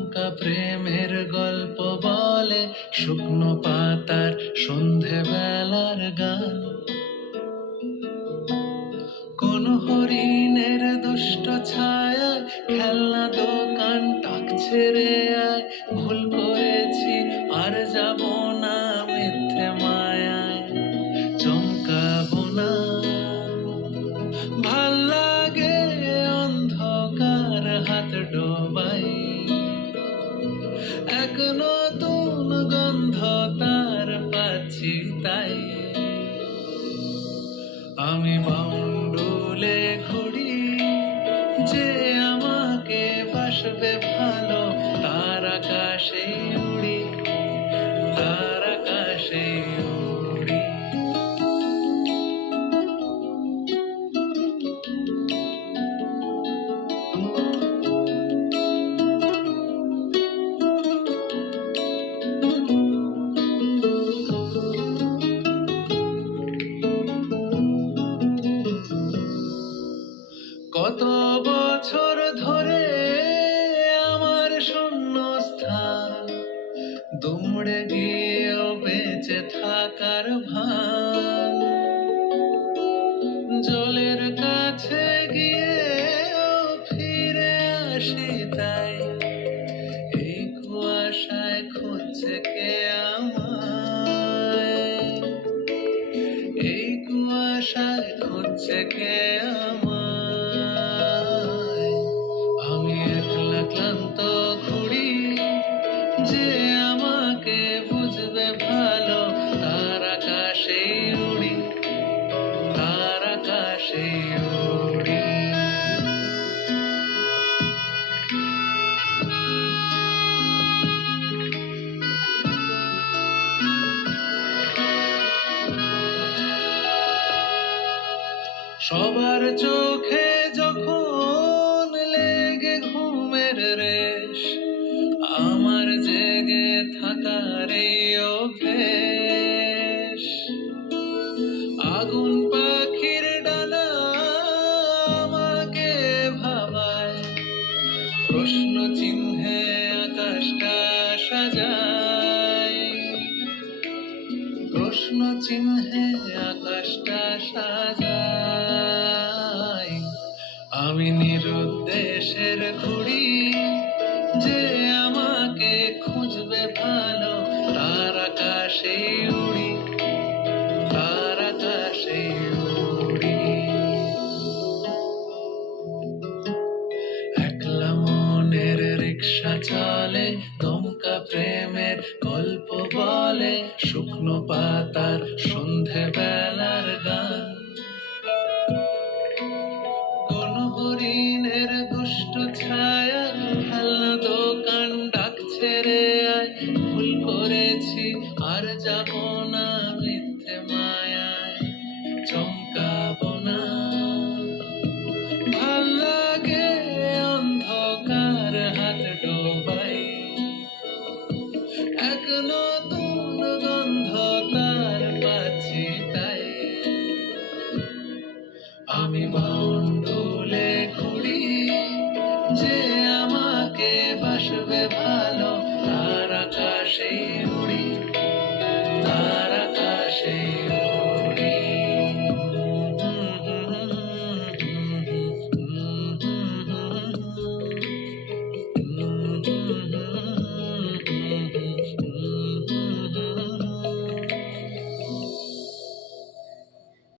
দমকা প্রেমের গল্প বলে শুকনো পাতার সন্ধে বেলার গান। কোন হরিণের দুষ্ট ছায়ায় খেলনা দোকান ডাকছে রে আয়, ভুল করেছি আর যাব না মিথ্যে মায়ায়, চমকাবো না। ভাল লাগে অন্ধকার হাত ডোবাই, এক নতুন গন্ধ তার পাচ্ছি তাই। আমি বাউন্ডুলে ঘুরি, যে আমাকে বাসবে ভালো, তার আকাশে উড়ি, তার আকাশে উড়ি। কত বছর ধরে আমার শূন্য স্থান, দুমড়ে গিয়েও বেঁচে থাকার ভান। জলের কাছে গিয়েও ফিরে আসি তাই, এই কুয়াশায় খুঁজছে কে আমায়, এই কুয়াশায় খুঁজছে কে আমায়। আমি একলা ক্লান্ত ঘুরি, যে আমাকে বুঝবে ভালো, তার আকাশে উড়ি, তার আকাশে উড়ি। সবার চোখে যখন লেগে ঘুমের রেশ, আমার জেগে থাকার এই অভ্যেস। আগুন পাখির ডানা আমাকে ভাবায়, প্রশ্ন চিহ্নে আকাশটা সাজায়, প্রশ্ন চিহ্নে আকাশটা সাজায়। আমি নিরুদ্দেশের ঘুড়ি, যে আমাকে খুঁজবে ভালো, তার আকাশে উড়ি, তার আকাশে উড়ি। একলা মনের রিক্সা চলে, দমকা প্রেমের গল্প বলে শুকনো পাতার সন্ধে বেলার গান। কোন হরিণের দুষ্ট ছায়া খেলনা দোকান ডাকছে রে আয়, ভুল করেছি আর যাব না মিথ্যে মায়ায়, চমকাবো না। ভাল লাগে অন্ধকার হাত ডোবাই, এক নতুন গন্ধ তার পাচ্ছি তাই। আমি বাউন্ড